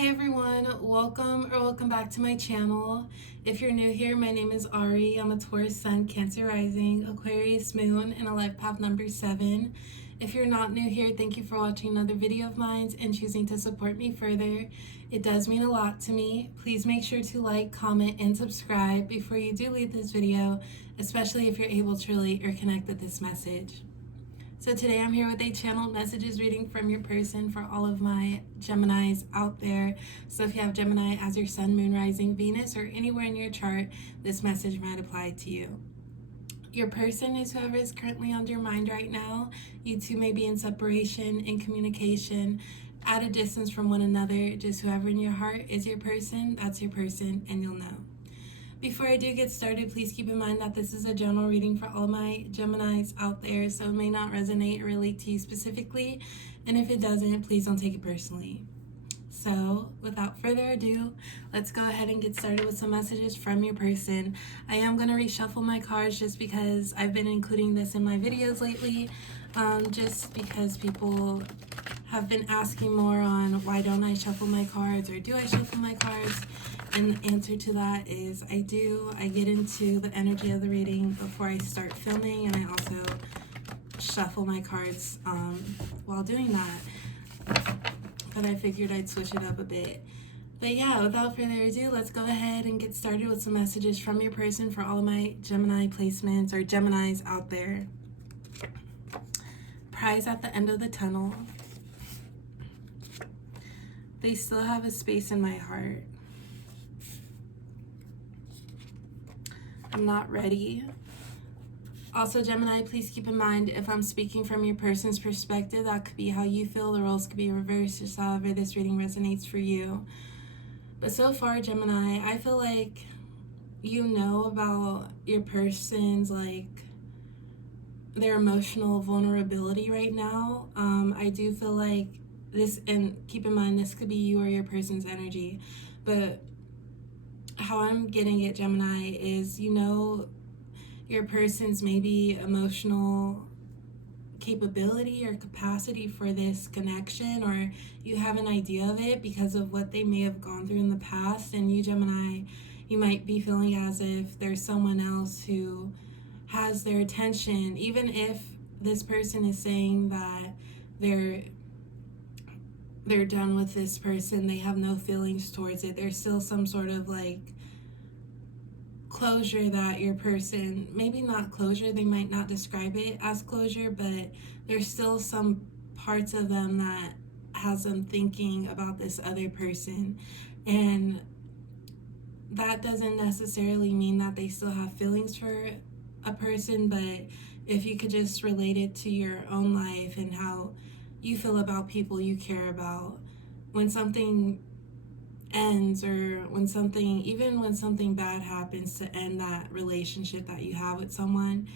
Hey everyone, welcome back to my channel. If you're new here, my name is Ari. I'm a Taurus Sun, Cancer Rising, Aquarius Moon, and a life path number 7. If you're not new here, thank you for watching another video of mine and choosing to support me further. It does mean a lot to me. Please make sure to like, comment, and subscribe before you do leave this video, especially if you're able to relate or connect with this message. So today I'm here with a channeled messages reading from your person for all of my Geminis out there. So if you have Gemini as your sun, moon, rising, Venus, or anywhere in your chart, this message might apply to you. Your person is whoever is currently on your mind right now. You two may be in separation, in communication, at a distance from one another. Just whoever in your heart is your person, that's your person, and you'll know. Before I do get started, please keep in mind that this is a general reading for all my Geminis out there, so it may not resonate or relate to you specifically, and if it doesn't, please don't take it personally. So, without further ado, let's go ahead and get started with some messages from your person. I am going to reshuffle my cards just because I've been including this in my videos lately, just because people have been asking more on why don't I shuffle my cards, or do I shuffle my cards? And the answer to that is I do. I get into the energy of the reading before I start filming, and I also shuffle my cards while doing that. But I figured I'd switch it up a bit. But yeah, without further ado, let's go ahead and get started with some messages from your person for all of my Gemini placements or Geminis out there. Prize at the end of the tunnel. They still have a space in my heart. I'm not ready. Also, Gemini, please keep in mind if I'm speaking from your person's perspective, that could be how you feel. The roles could be reversed, just however this reading resonates for you. But so far, Gemini, I feel like you know about your person's, like, their emotional vulnerability right now. I do feel like this, and keep in mind, this could be you or your person's energy, but how I'm getting it, Gemini, is you know your person's maybe emotional capability or capacity for this connection, or you have an idea of it because of what they may have gone through in the past. And you, Gemini, you might be feeling as if there's someone else who has their attention, even if this person is saying that they're done with this person, they have no feelings towards it. There's still some sort of like closure that your person, maybe not closure, they might not describe it as closure, but there's still some parts of them that has them thinking about this other person. And that doesn't necessarily mean that they still have feelings for a person, but if you could just relate it to your own life and how you feel about people you care about, when something ends, or when something bad happens to end that relationship that you have with someone,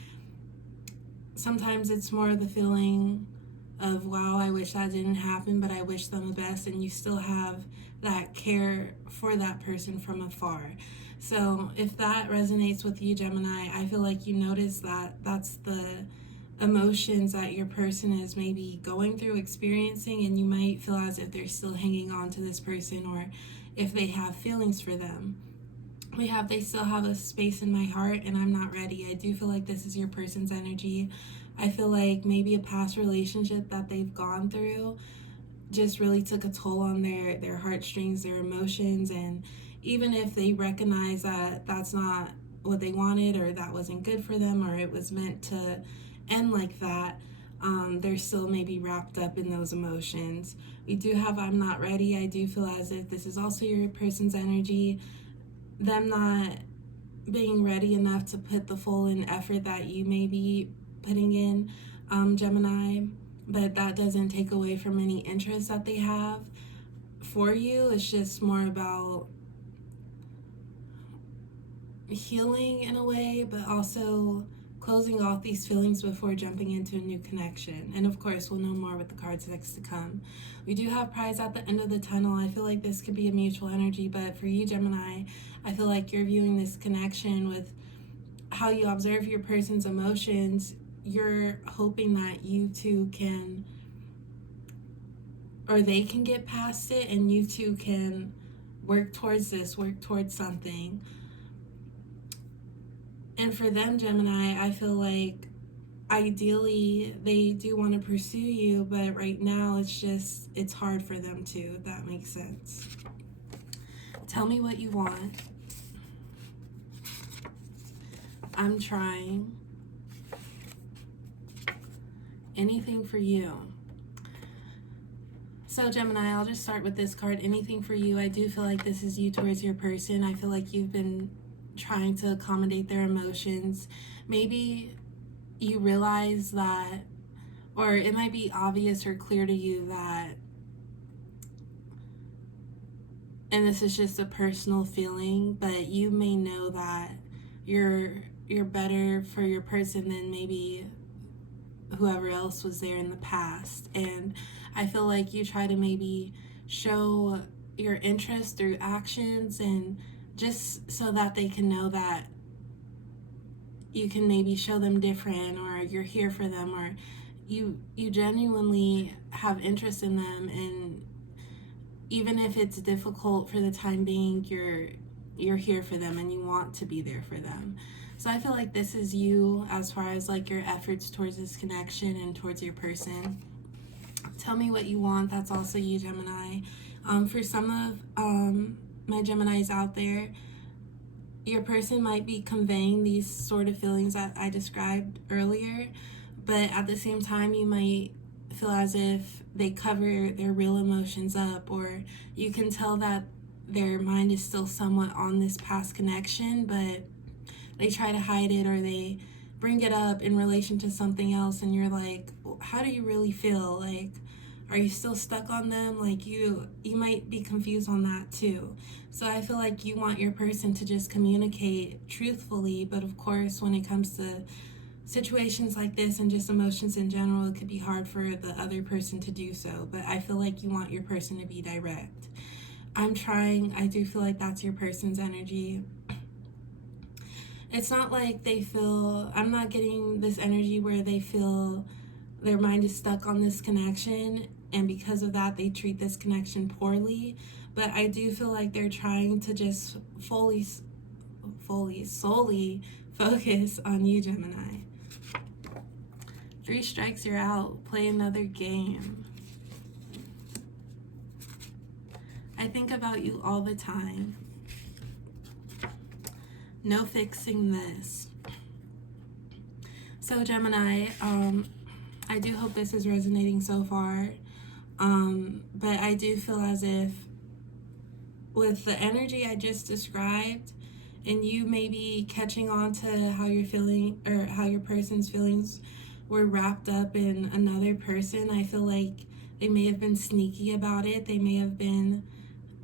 sometimes it's more the feeling of, wow, I wish that didn't happen, but I wish them the best, and you still have that care for that person from afar. So if that resonates with you, Gemini, I feel like you notice that that's the emotions that your person is maybe going through, experiencing, and you might feel as if they're still hanging on to this person, or if they have feelings for them. They still have a space in my heart, and I'm not ready. I do feel like this is your person's energy. I feel like maybe a past relationship that they've gone through just really took a toll on their heartstrings, their emotions, and even if they recognize that that's not what they wanted, or that wasn't good for them, or it was meant to end like that, they're still maybe wrapped up in those emotions. We do have I'm not ready. I do feel as if this is also your person's energy, them not being ready enough to put the full in effort that you may be putting in, Gemini, but that doesn't take away from any interest that they have for you. It's just more about healing in a way, but also closing off these feelings before jumping into a new connection. And of course, we'll know more with the cards next to come. We do have prize at the end of the tunnel. I feel like this could be a mutual energy, but for you, Gemini, I feel like you're viewing this connection with how you observe your person's emotions. You're hoping that you two can or they can get past it, and you two can work towards this, work towards something. And for them, Gemini, I feel like ideally they do want to pursue you, but right now it's hard for them to, if that makes sense. Tell me what you want. I'm trying. Anything for you. So Gemini, I'll just start with this card. Anything for you. I do feel like this is you towards your person. I feel like you've been trying to accommodate their emotions. Maybe you realize that, or it might be obvious or clear to you that, and this is just a personal feeling, but you may know that you're better for your person than maybe whoever else was there in the past. And I feel like you try to maybe show your interest through actions, and just so that they can know that you can maybe show them different, or you're here for them, or you genuinely have interest in them. And even if it's difficult for the time being, you're here for them and you want to be there for them. So I feel like this is you as far as like your efforts towards this connection and towards your person. Tell me what you want. That's also you, Gemini. For some of my Geminis out there, your person might be conveying these sort of feelings that I described earlier, but at the same time you might feel as if they cover their real emotions up, or you can tell that their mind is still somewhat on this past connection, but they try to hide it, or they bring it up in relation to something else, and you're like, well, how do you really feel? Like, are you still stuck on them? Like, you might be confused on that too. So I feel like you want your person to just communicate truthfully, but of course when it comes to situations like this and just emotions in general, it could be hard for the other person to do so. But I feel like you want your person to be direct. I'm trying. I do feel like that's your person's energy. It's not like they feel, I'm not getting this energy where they feel their mind is stuck on this connection, and because of that they treat this connection poorly. But I do feel like they're trying to just solely focus on you, Gemini. 3 strikes, you're out. Play another game. I think about you all the time. No fixing this. So Gemini, I do hope this is resonating so far. But I do feel as if with the energy I just described, and you maybe catching on to how you're feeling, or how your person's feelings were wrapped up in another person, I feel like they may have been sneaky about it. They may have been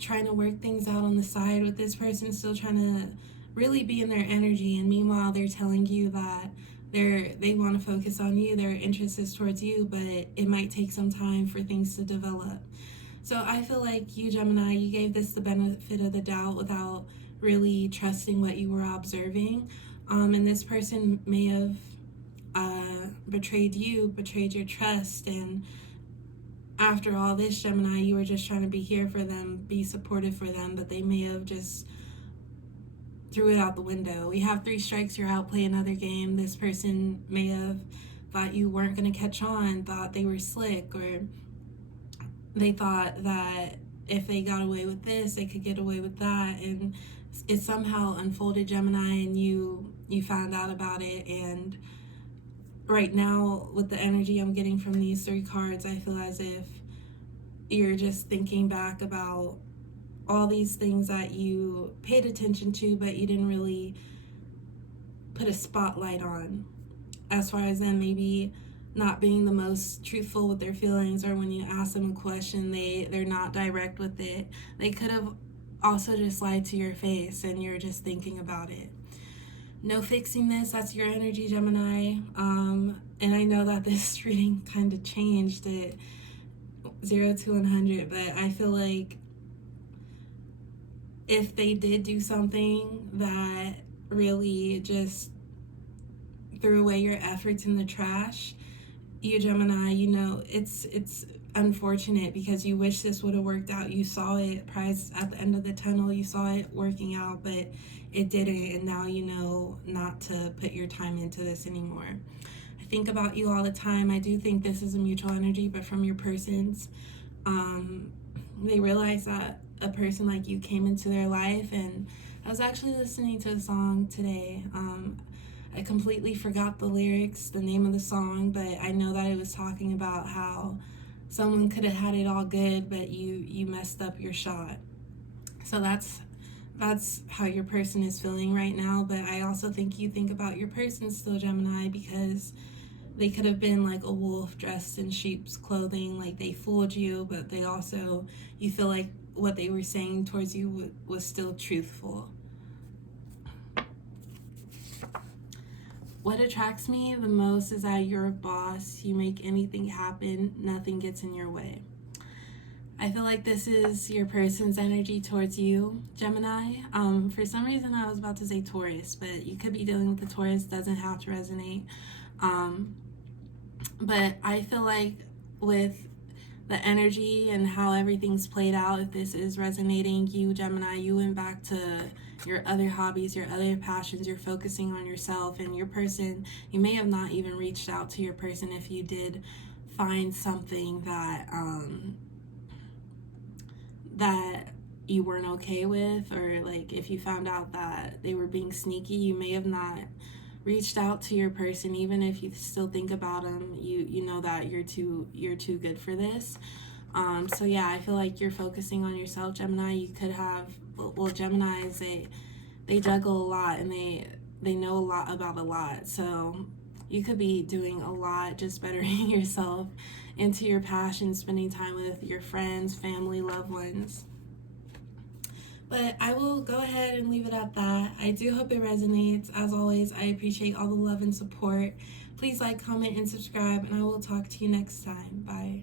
trying to work things out on the side with this person, still trying to really be in their energy, and meanwhile they're telling you that they want to focus on you, their interest is towards you, but it might take some time for things to develop. So I feel like you, Gemini, you gave this the benefit of the doubt without really trusting what you were observing. And this person may have betrayed you, betrayed your trust, and after all this, Gemini, you were just trying to be here for them, be supportive for them, but they may have just threw it out the window. We have 3 strikes, you're out. Play another game. This person may have thought you weren't going to catch on, thought they were slick, or they thought that if they got away with this, they could get away with that, and it somehow unfolded, Gemini, and you found out about it. And right now, with the energy I'm getting from these 3 cards, I feel as if you're just thinking back about all these things that you paid attention to, but you didn't really put a spotlight on, as far as them maybe not being the most truthful with their feelings, or when you ask them a question, they're not direct with it. They could have also just lied to your face, and you're just thinking about it. No fixing this. That's your energy, Gemini. And I know that this reading kind of changed at 0 to 100, but I feel like if they did do something that really just threw away your efforts in the trash, you, Gemini, you know, it's unfortunate because you wish this would have worked out. You saw it prize at the end of the tunnel, you saw it working out, but it didn't, and now you know not to put your time into this anymore. I think about you all the time. I do think this is a mutual energy, but from your persons, they realize that a person like you came into their life. And I was actually listening to a song today. I completely forgot the lyrics, the name of the song, but I know that it was talking about how someone could have had it all good, but you messed up your shot. So that's how your person is feeling right now. But I also think you think about your person still, Gemini, because they could have been like a wolf dressed in sheep's clothing, like they fooled you, but they also, you feel like what they were saying towards you was still truthful. What attracts me the most is that you're a boss. You make anything happen. Nothing gets in your way. I feel like this is your person's energy towards you, Gemini. For some reason, I was about to say Taurus, but you could be dealing with the Taurus. Doesn't have to resonate. But I feel like with the energy and how everything's played out, if this is resonating, you, Gemini, you went back to your other hobbies, your other passions. You're focusing on yourself and your person. You may have not even reached out to your person if you did find something that that you weren't okay with, or like if you found out that they were being sneaky, you may have not reached out to your person. Even if you still think about them, you know that you're too good for this. So yeah, I feel like you're focusing on yourself, Gemini. You could have, well, Geminis, they juggle a lot, and they know a lot about a lot. So you could be doing a lot, just bettering yourself into your passion, spending time with your friends, family, loved ones. But I will go ahead and leave it at that. I do hope it resonates. As always, I appreciate all the love and support. Please like, comment, and subscribe, and I will talk to you next time. Bye.